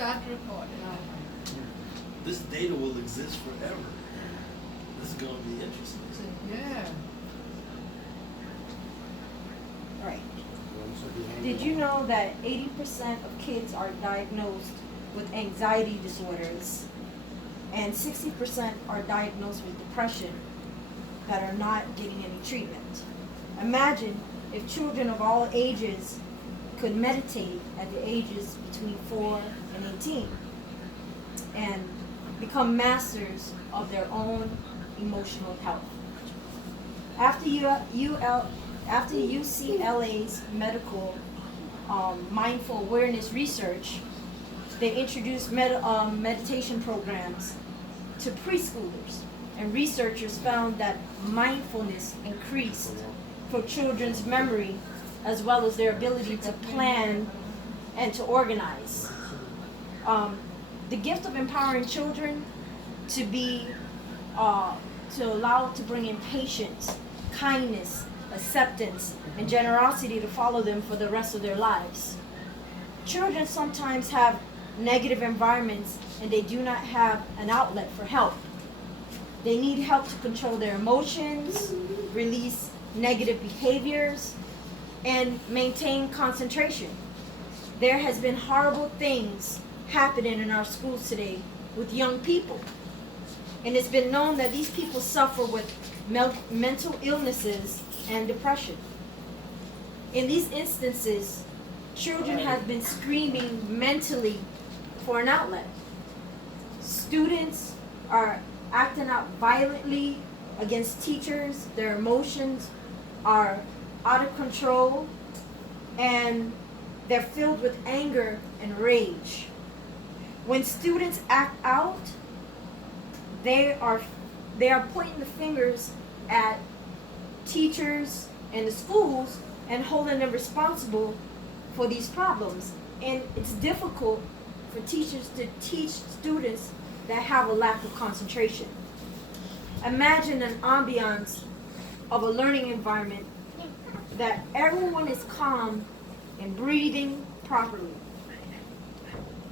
start recording. This data will exist forever. This is going to be interesting. Yeah. Right. Did you know that 80% of kids are diagnosed with anxiety disorders and 60% are diagnosed with depression that are not getting any treatment? Imagine if children of all ages could meditate at the ages between 4 and 18 and become masters of their own emotional health. After UCLA's medical mindful awareness research, they introduced meditation programs to preschoolers, and researchers found that mindfulness increased for children's memory as well as their ability to plan and to organize. The gift of empowering children to be, to allow to bring in patience, kindness, acceptance, and generosity to follow them for the rest of their lives. Children sometimes have negative environments and they do not have an outlet for help. They need help to control their emotions, release negative behaviors, and maintain concentration. There has been horrible things happening in our schools today with young people. And it's been known that these people suffer with mental illnesses and depression. In these instances, children have been screaming mentally for an outlet. Students are acting out violently against teachers. Their emotions are out of control and they're filled with anger and rage. When students act out, they are pointing the fingers at teachers and the schools and holding them responsible for these problems. And it's difficult for teachers to teach students that have a lack of concentration. Imagine an ambiance of a learning environment that everyone is calm and breathing properly.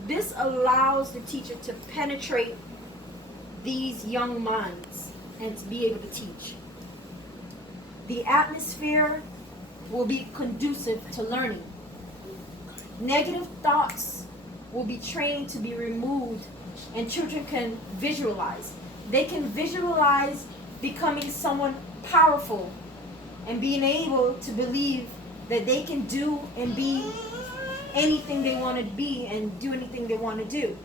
This allows the teacher to penetrate these young minds and to be able to teach. The atmosphere will be conducive to learning. Negative thoughts will be trained to be removed and children can visualize. They can visualize becoming someone powerful and being able to believe that they can do and be anything they want to be and do anything they want to do.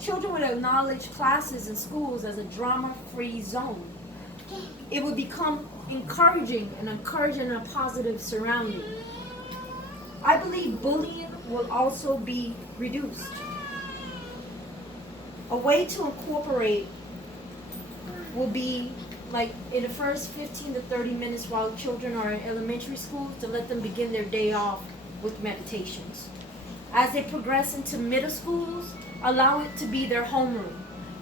Children would acknowledge classes and schools as a drama-free zone. It would become encouraging and a positive surrounding. I believe bullying will also be reduced. A way to incorporate will be like in the first 15 to 30 minutes while children are in elementary school, to let them begin their day off with meditations. As they progress into middle schools, allow it to be their homeroom.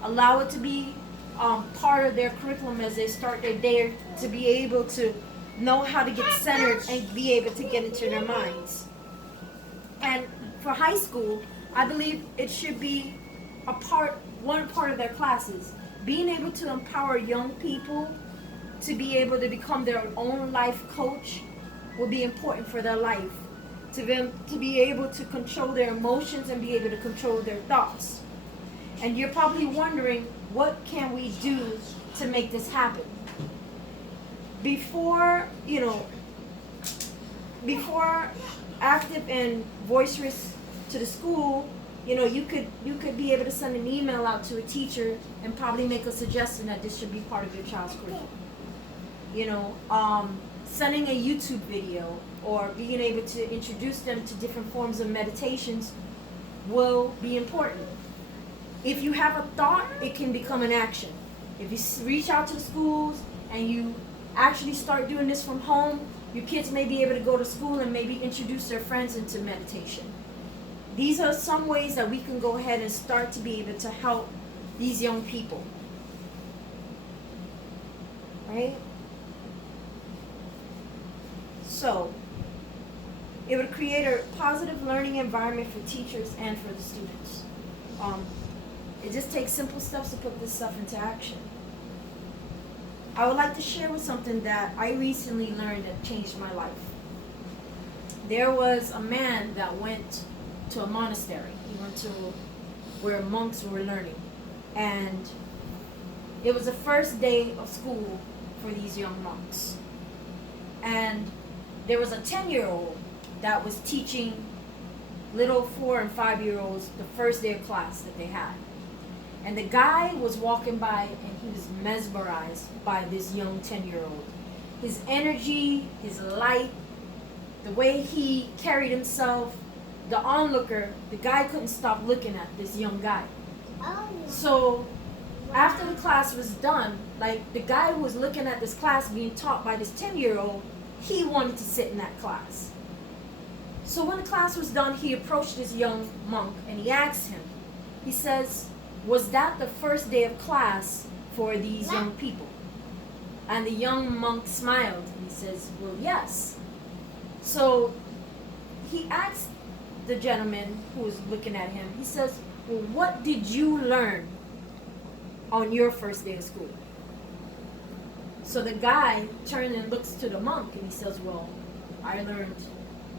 Allow it to be part of their curriculum as they start their day, to be able to know how to get centered and be able to get into their minds. And for high school, I believe it should be one part of their classes. Being able to empower young people to be able to become their own life coach will be important for their life. To them to be able to control their emotions and be able to control their thoughts. And you're probably wondering, what can we do to make this happen? Before active and boisterous to the school, you could be able to send an email out to a teacher and probably make a suggestion that this should be part of your child's curriculum. Sending a YouTube video or being able to introduce them to different forms of meditations will be important. If you have a thought, it can become an action. If you reach out to the schools and you actually start doing this from home, your kids may be able to go to school and maybe introduce their friends into meditation. These are some ways that we can go ahead and start to be able to help these young people. Right? So, It would create a positive learning environment for teachers and for the students. It just takes simple steps to put this stuff into action. I would like to share with something that I recently learned that changed my life. There was a man that went to a monastery. He went to where monks were learning. And it was the first day of school for these young monks. And there was a 10-year-old that was teaching little 4 and 5-year-olds the first day of class that they had. And the guy was walking by and he was mesmerized by this young 10-year-old. His energy, his light, the way he carried himself, the onlooker, the guy couldn't stop looking at this young guy. So after the class was done, like the guy who was looking at this class being taught by this 10-year-old, he wanted to sit in that class. So when the class was done, he approached this young monk and he asked him, he says, was that the first day of class for these young people? And the young monk smiled and he says, well, yes. So he asked the gentleman who was looking at him, he says, well, what did you learn on your first day of school? So the guy turned and looks to the monk and he says, well, I learned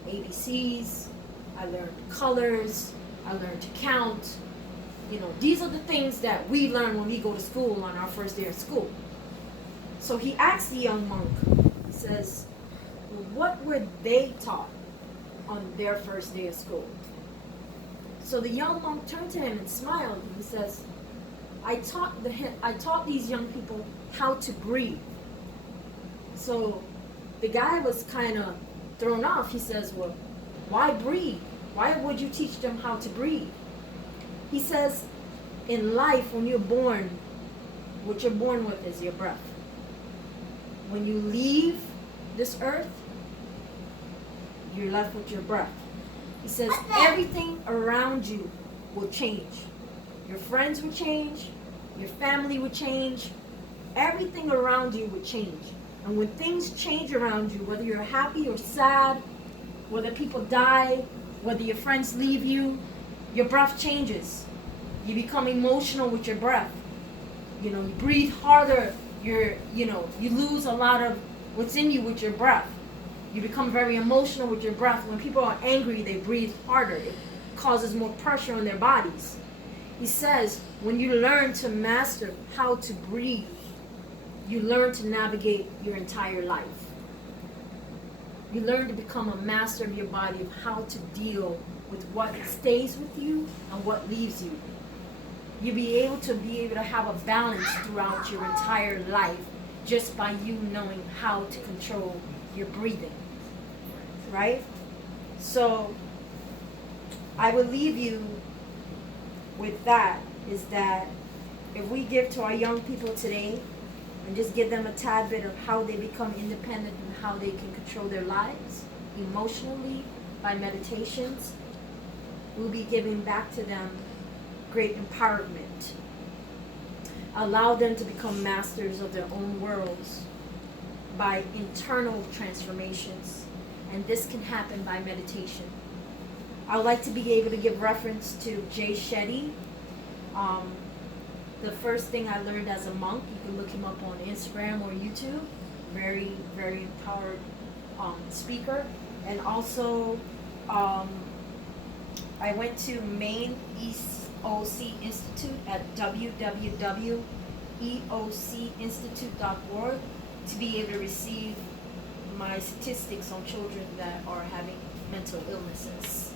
ABCs, I learned colors, I learned to count. You know, these are the things that we learn when we go to school on our first day of school. So he asked the young monk, he says, well, what were they taught on their first day of school? So the young monk turned to him and smiled and he says, I taught these young people how to breathe. So the guy was kind of thrown off. He says, well, why breathe? Why would you teach them how to breathe? He says, in life, when you're born, what you're born with is your breath. When you leave this earth, you're left with your breath. He says, everything around you will change. Your friends will change. Your family will change. Everything around you will change. And when things change around you, whether you're happy or sad, whether people die, whether your friends leave you, your breath changes. You become emotional with your breath. You know, you breathe harder. You lose a lot of what's in you with your breath. You become very emotional with your breath. When people are angry, they breathe harder. It causes more pressure on their bodies. He says, when you learn to master how to breathe, you learn to navigate your entire life. You learn to become a master of your body, of how to deal with what stays with you and what leaves you. You'll be able to have a balance throughout your entire life just by you knowing how to control your breathing. Right? So I will leave you with that, is that if we give to our young people today and just give them a tad bit of how they become independent and how they can control their lives emotionally by meditations, we'll be giving back to them great empowerment. Allow them to become masters of their own worlds by internal transformations. And this can happen by meditation. I would like to be able to give reference to Jay Shetty. The first thing I learned as a monk, you can look him up on Instagram or YouTube. Very, very empowered speaker. And also, I went to Maine EOC Institute at www.eocinstitute.org to be able to receive my statistics on children that are having mental illnesses.